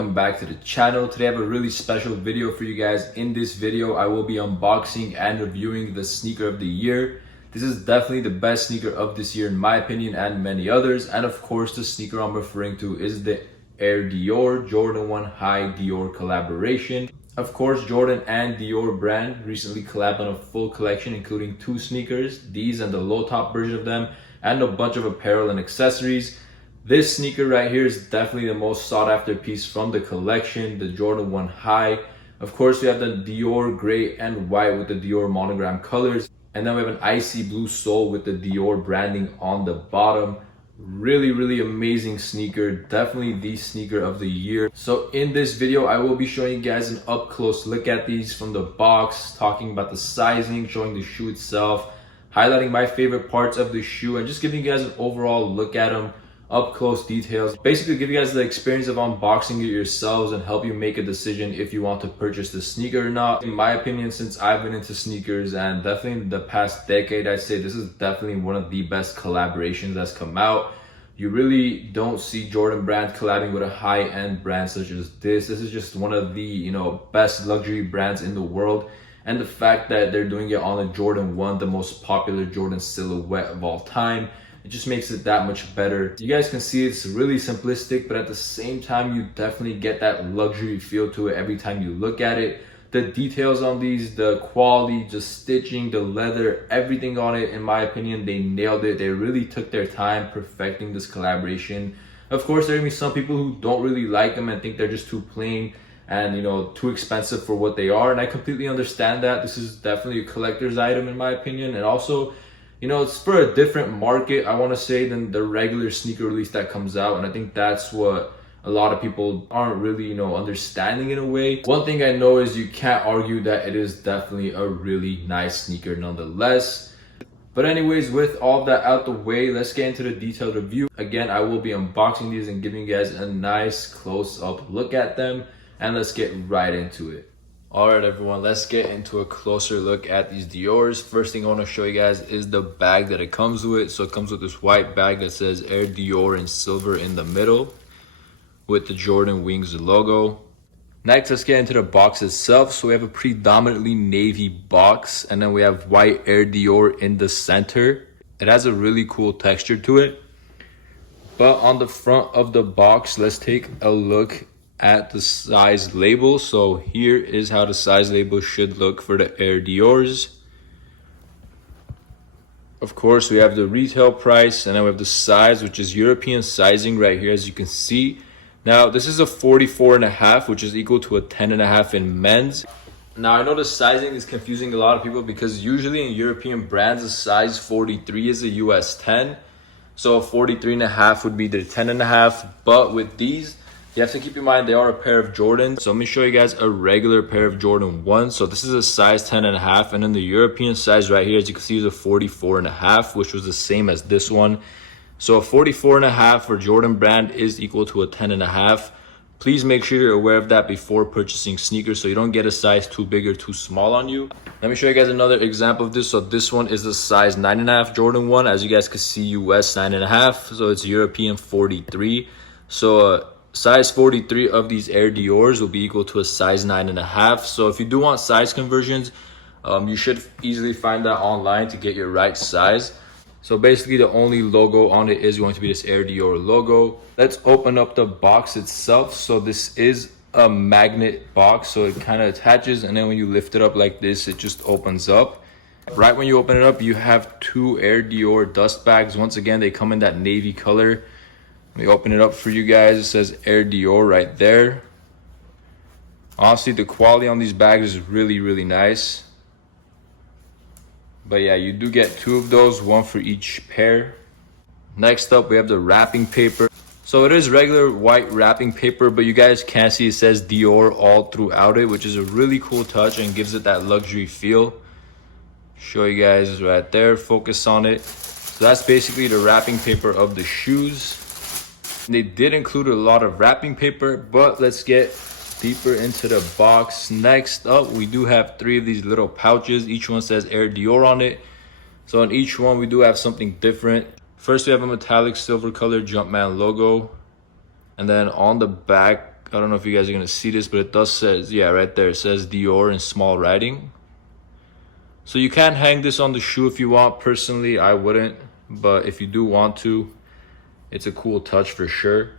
welcome back to the channel. Today I have a really special video for you guys. In this video I will be unboxing and reviewing the sneaker of the year. This is definitely the best sneaker of this year in my opinion and many others, and of course the sneaker I'm referring to is the Air Dior Jordan 1 High Dior collaboration. Of course, Jordan and Dior brand recently collabed on a full collection including 2 sneakers, these and the low top version of them, and a bunch of apparel and accessories. This sneaker right here is definitely the most sought after piece from the collection, the Jordan 1 High. Of course, we have the Dior gray and white with the Dior monogram colors. And then we have an icy blue sole with the Dior branding on the bottom. Really amazing sneaker, definitely the sneaker of the year. So in this video, I will be showing you guys an up close look at these from the box, talking about the sizing, showing the shoe itself, highlighting my favorite parts of the shoe, and just giving you guys an overall look at them. Up close details, basically give you guys the experience of unboxing it yourselves and help you make a decision if you want to purchase the sneaker or not. In my opinion, since I've been into sneakers and definitely in the past decade, I'd say this is definitely one of the best collaborations that's come out. You really don't see Jordan brand collabing with a high-end brand such as this. This is just one of the best luxury brands in the world, and the fact that they're doing it on a Jordan 1, the most popular Jordan silhouette of all time, it just makes it that much better. You guys can see it's really simplistic, but at the same time you definitely get that luxury feel to it every time you look at it. The details on these, the quality, just stitching, the leather, everything on it, in my opinion, they nailed it. They really took their time perfecting this collaboration. Of course, there are gonna be some people who don't really like them and think they're just too plain and too expensive for what they are, and I completely understand that. This is definitely a collector's item in my opinion, and also it's for a different market, I want to say, than the regular sneaker release that comes out. And I think that's what a lot of people aren't really, understanding in a way. One thing I know is you can't argue that it is definitely a really nice sneaker nonetheless. But anyways, with all that out the way, let's get into the detailed review. Again, I will be unboxing these and giving you guys a nice close-up look at them. And let's get right into it. Alright everyone, let's get into a closer look at these Diors. First thing I want to show you guys is the bag that it comes with. So it comes with this white bag that says Air Dior in silver in the middle with the Jordan Wings logo. Next, let's get into the box itself. So we have a predominantly navy box, and then we have white Air Dior in the center. It has a really cool texture to it. But on the front of the box, let's take a look at the size label. So here is how the size label should look for the Air Diors. Of course, we have the retail price, and then we have the size, which is European sizing right here, as you can see. Now this is a 44.5, which is equal to a 10.5 in men's. Now I know the sizing is confusing a lot of people because usually in European brands a size 43 is a US 10, so a 43.5 would be the 10.5. But with these, you have to keep in mind they are a pair of Jordans. So let me show you guys a regular pair of Jordan 1. So this is a size 10.5, and then the European size right here, as you can see, is a 44.5, which was the same as this one. So a 44.5 for Jordan brand is equal to a 10.5. Please make sure you're aware of that before purchasing sneakers so you don't get a size too big or too small on you. Let me show you guys another example of this. So this one is the size 9.5 Jordan 1. As you guys can see, US 9.5, so it's European 43. So size 43 of these Air Diors will be equal to a size 9.5. So if you do want size conversions, you should easily find that online to get your right size. So basically the only logo on it is going to be this Air Dior logo. Let's open up the box itself. So this is a magnet box, so it kind of attaches, and then when you lift it up like this, it just opens up. Right when you open it up, you have 2 Air Dior dust bags. Once again, they come in that navy color. Let me open it up for you guys. It says Air Dior right there. Honestly, the quality on these bags is really nice. But yeah, you do get 2 of those, 1 for each pair. Next up, we have the wrapping paper. So it is regular white wrapping paper, but you guys can see it says Dior all throughout it, which is a really cool touch and gives it that luxury feel. Show you guys right there, focus on it. So that's basically the wrapping paper of the shoes. They did include a lot of wrapping paper, but let's get deeper into the box. Next up, we do have 3 of these little pouches. Each one says Air Dior on it. So on each one, we do have something different. First, we have a metallic silver color Jumpman logo. And then on the back I don't know if you guys are gonna see this, but it does says, yeah, right there, it says Dior in small writing. So you can hang this on the shoe if you want. Personally, I wouldn't, but if you do want to, it's a cool touch for sure.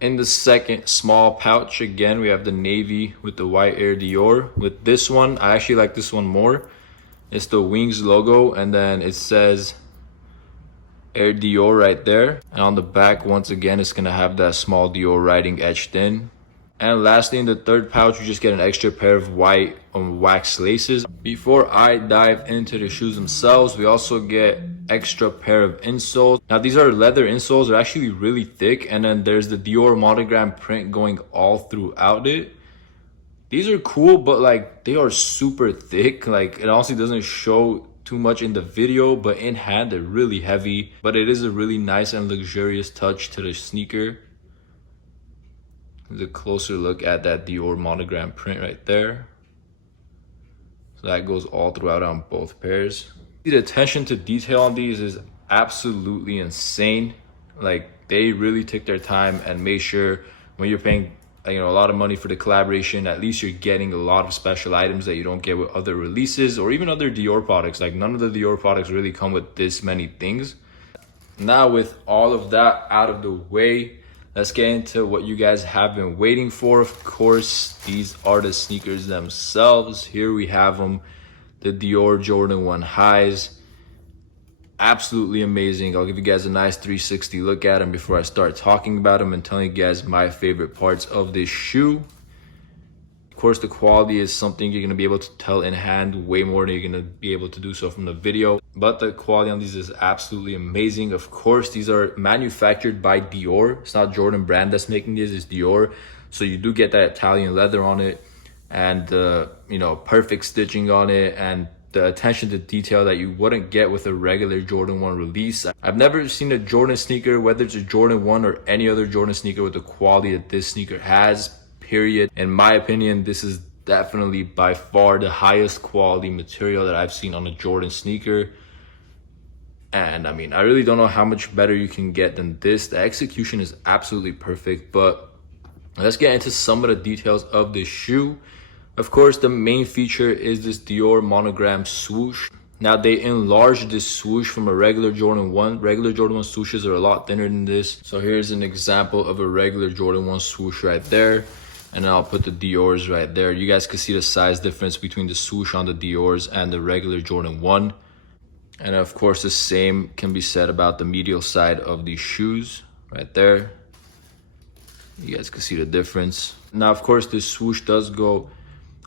In the second small pouch, again, we have the navy with the white Air Dior. With this one, I actually like this one more. It's the Wings logo, and then it says Air Dior right there. And on the back, once again, it's gonna have that small Dior writing etched in. And lastly, in the third pouch, you just get an extra pair of white wax laces. Before I dive into the shoes themselves, we also get extra pair of insoles. Now these are leather insoles, they're actually really thick, and then there's the Dior monogram print going all throughout it. These are cool, but like they are super thick. Like it honestly doesn't show too much in the video, but in hand they're really heavy. But it is a really nice and luxurious touch to the sneaker. There's a closer look at that Dior monogram print right there. So that goes all throughout on both pairs. The attention to detail on these is absolutely insane. Like they really took their time and made sure when you're paying a lot of money for the collaboration, at least you're getting a lot of special items that you don't get with other releases or even other Dior products. Like none of the Dior products really come with this many things. Now with all of that out of the way, let's get into what you guys have been waiting for. Of course, these are the sneakers themselves. Here we have them, the Dior Jordan 1 highs. Absolutely amazing. I'll give you guys a nice 360 look at them before I start talking about them and telling you guys my favorite parts of this shoe. Of course, the quality is something you're going to be able to tell in hand way more than you're going to be able to do so from the video. But the quality on these is absolutely amazing. Of course, these are manufactured by Dior. It's not Jordan brand that's making these, it's Dior. So you do get that Italian leather on it and perfect stitching on it and the attention to detail that you wouldn't get with a regular Jordan 1 release. I've never seen a Jordan sneaker, whether it's a Jordan 1 or any other Jordan sneaker, with the quality that this sneaker has, period. In my opinion, this is definitely by far the highest quality material that I've seen on a Jordan sneaker. And I mean, I really don't know how much better you can get than this. The execution is absolutely perfect, but let's get into some of the details of this shoe. Of course, the main feature is this Dior monogram swoosh. Now, they enlarged this swoosh from a regular Jordan 1. Regular Jordan 1 swooshes are a lot thinner than this. So here's an example of a regular Jordan 1 swoosh right there. And then I'll put the Dior's right there. You guys can see the size difference between the swoosh on the Dior's and the regular Jordan 1. And of course, the same can be said about the medial side of these shoes right there. You guys can see the difference. Now, of course, this swoosh does go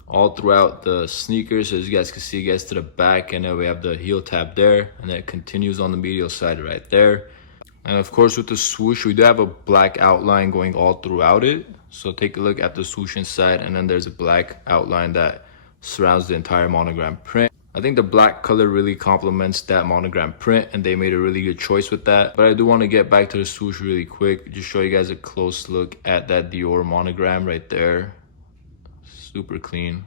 all throughout the sneakers. So as you guys can see, it gets to the back, and then we have the heel tab there, and then it continues on the medial side right there. And of course, with the swoosh, we do have a black outline going all throughout it. So take a look at the swoosh inside, and then there's a black outline that surrounds the entire monogram print. I think the black color really complements that monogram print, and they made a really good choice with that. But I do want to get back to the swoosh really quick, just show you guys a close look at that Dior monogram right there. Super clean.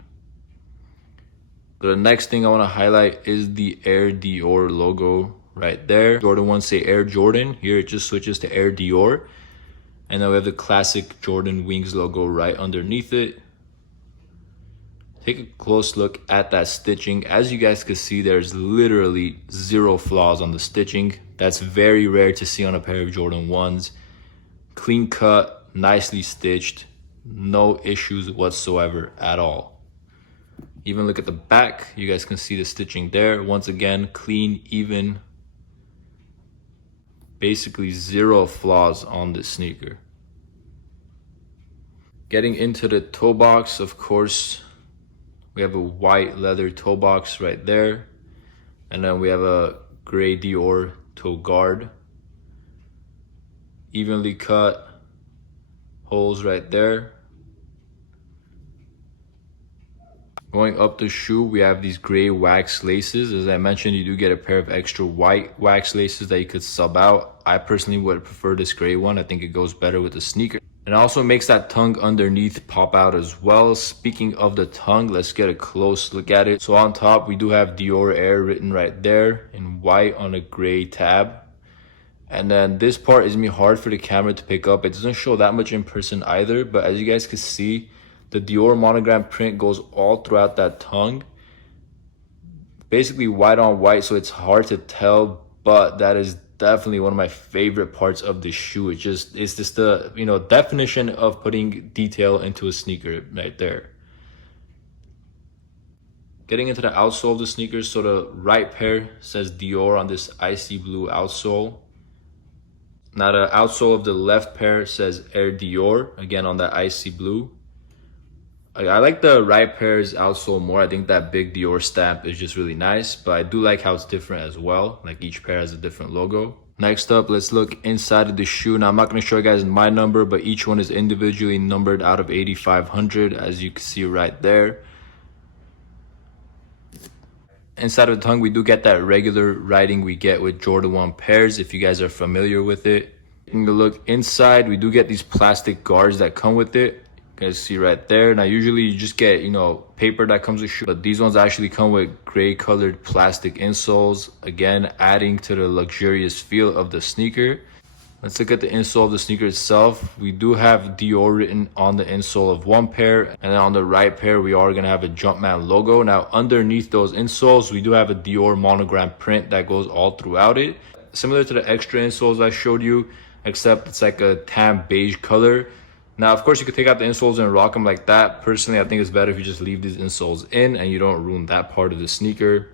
But the next thing I want to highlight is the Air Dior logo right there. Jordan 1 say Air Jordan. Here it just switches to Air Dior. And then we have the classic Jordan Wings logo right underneath it. Take a close look at that stitching. As you guys can see, there's literally zero flaws on the stitching. That's very rare to see on a pair of Jordan 1s. Clean cut, nicely stitched, no issues whatsoever at all. Even look at the back, you guys can see the stitching there. Once again, clean, even, basically zero flaws on this sneaker. Getting into the toe box, of course, we have a white leather toe box right there. And then we have a gray Dior toe guard. Evenly cut holes right there. Going up the shoe, we have these gray wax laces. As I mentioned, you do get a pair of extra white wax laces that you could sub out. I personally would prefer this gray one. I think it goes better with the sneaker. It also makes that tongue underneath pop out as well. Speaking of the tongue, let's get a close look at it. So on top, we do have Dior Air written right there in white on a gray tab. And then this part is gonna be hard for the camera to pick up. It doesn't show that much in person either, but as you guys can see, the Dior monogram print goes all throughout that tongue. Basically white on white, so it's hard to tell, but that is definitely one of my favorite parts of the shoe. It's just the, you know, definition of putting detail into a sneaker right there. Getting into the outsole of the sneakers, so the right pair says Dior on this icy blue outsole. Now the outsole of the left pair says Air Dior, again on that icy blue. I like the right pair's outsole more. I think that big Dior stamp is just really nice, but I do like how it's different as well. Like each pair has a different logo. Next up, let's look inside of the shoe. Now I'm not gonna show you guys my number, but each one is individually numbered out of 8,500, as you can see right there. Inside of the tongue, we do get that regular writing we get with Jordan 1 pairs, if you guys are familiar with it. Taking a look inside, we do get these plastic guards that come with it. You guys see right there. Now usually you just get, you know, paper that comes with shoe, but these ones actually come with gray colored plastic insoles, again adding to the luxurious feel of the sneaker. Let's look at the insole of the sneaker itself. We do have Dior written on the insole of one pair, and then on the right pair we are going to have a Jumpman logo. Now underneath those insoles we do have a Dior monogram print that goes all throughout it, similar to the extra insoles I showed you, except it's like a tan beige color. Now of course you could take out the insoles and rock them like that. Personally, I think it's better if you just leave these insoles in and you don't ruin that part of the sneaker.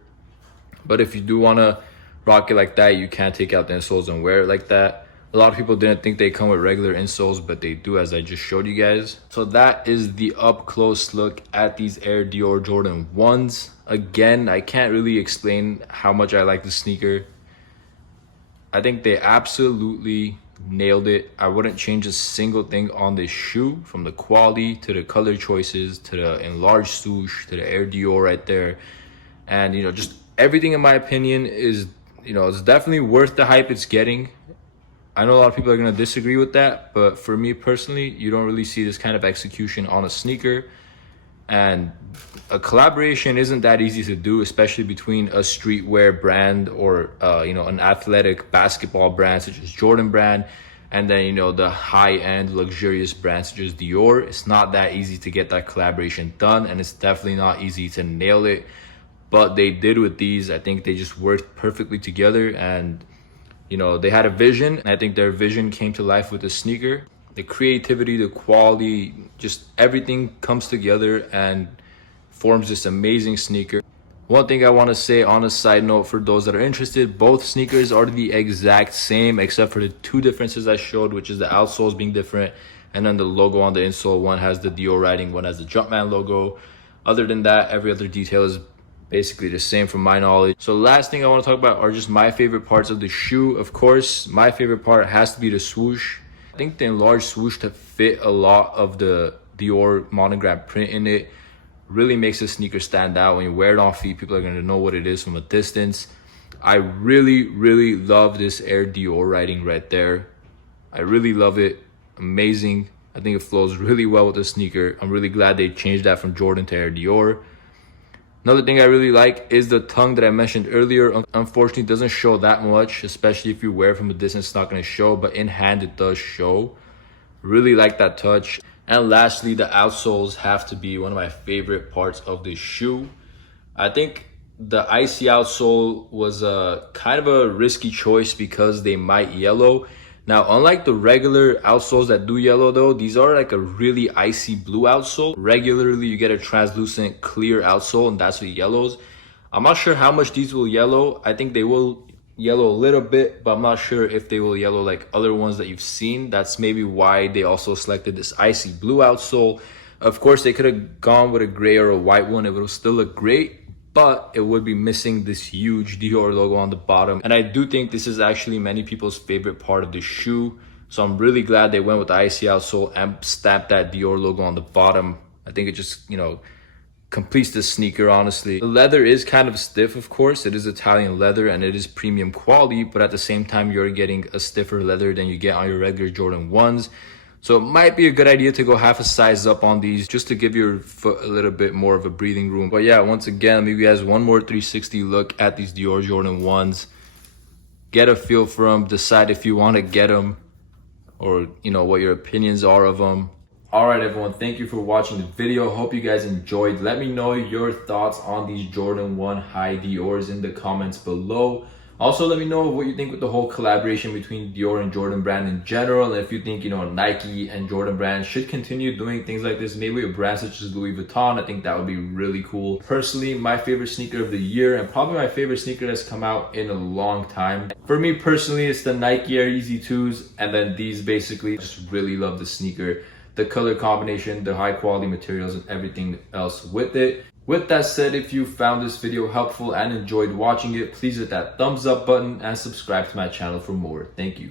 But if you do want to rock it like that, you can take out the insoles and wear it like that. A lot of people didn't think they come with regular insoles, but they do, as I just showed you guys. So that is the up close look at these Air Dior Jordan 1s. Again, I can't really explain how much I like the sneaker. I think they absolutely nailed it. I wouldn't change a single thing on this shoe, from the quality to the color choices to the enlarged swoosh to the Air Dior right there. And, you know, just everything in my opinion is, you know, it's definitely worth the hype it's getting. I know a lot of people are going to disagree with that, but for me personally, you don't really see this kind of execution on a sneaker. And a collaboration isn't that easy to do, especially between a streetwear brand or, you know, an athletic basketball brand such as Jordan brand, and then, you know, the high-end luxurious brands such as Dior. It's not that easy to get that collaboration done, and it's definitely not easy to nail it. But they did with these. I think they just worked perfectly together, and you know, they had a vision, and I think their vision came to life with the sneaker. The creativity, the quality, just everything comes together and forms this amazing sneaker. One thing I want to say on a side note for those that are interested, both sneakers are the exact same except for the two differences I showed, which is the outsoles being different, and then the logo on the insole. One has the Dior writing, one has the Jumpman logo. Other than that, every other detail is basically the same from my knowledge. So last thing I want to talk about are just my favorite parts of the shoe. Of course, my favorite part has to be the swoosh. I think the enlarged swoosh to fit a lot of the Dior monogram print in it really makes the sneaker stand out. When you wear it on feet, people are going to know what it is from a distance. I really love this Air Dior writing right there. I really love it. Amazing. I think it flows really well with the sneaker. I'm really glad they changed that from Jordan to Air Dior. Another thing I really like is the tongue that I mentioned earlier. Unfortunately, it doesn't show that much, especially if you wear it from a distance, it's not going to show, but in hand it does show. Really like that touch. And lastly, the outsoles have to be one of my favorite parts of this shoe. I think the icy outsole was a kind of a risky choice because they might yellow. Now, unlike the regular outsoles that do yellow though, these are like a really icy blue outsole. Regularly, you get a translucent clear outsole and that's what yellows. I'm not sure how much these will yellow. I think they will yellow a little bit, but I'm not sure if they will yellow like other ones that you've seen. That's maybe why they also selected this icy blue outsole. Of course, they could have gone with a gray or a white one. It would still look great, but it would be missing this huge Dior logo on the bottom. And I do think this is actually many people's favorite part of the shoe. So I'm really glad they went with the icy outsole and stamped that Dior logo on the bottom. I think it just, you know, completes the sneaker, honestly. The leather is kind of stiff, of course. It is Italian leather and it is premium quality, but at the same time, you're getting a stiffer leather than you get on your regular Jordan 1s. So it might be a good idea to go half a size up on these just to give your foot a little bit more of a breathing room. But yeah, once again, let me give you guys one more 360 look at these Dior Jordan 1s. get a feel for them, decide if you want to get them or what your opinions are of them. All right, everyone, thank you for watching the video. Hope you guys enjoyed. Let me know your thoughts on these Jordan 1 High Dior's in the comments below. Also, let me know what you think with the whole collaboration between Dior and Jordan brand in general. And if you think, Nike and Jordan brand should continue doing things like this, maybe a brand such as Louis Vuitton, I think that would be really cool. Personally, my favorite sneaker of the year, and probably my favorite sneaker that's come out in a long time. For me personally, it's the Nike Air Easy 2s. And then these basically, just really love the sneaker, the color combination, the high quality materials, and everything else with it. With that said, if you found this video helpful and enjoyed watching it, please hit that thumbs up button and subscribe to my channel for more. Thank you.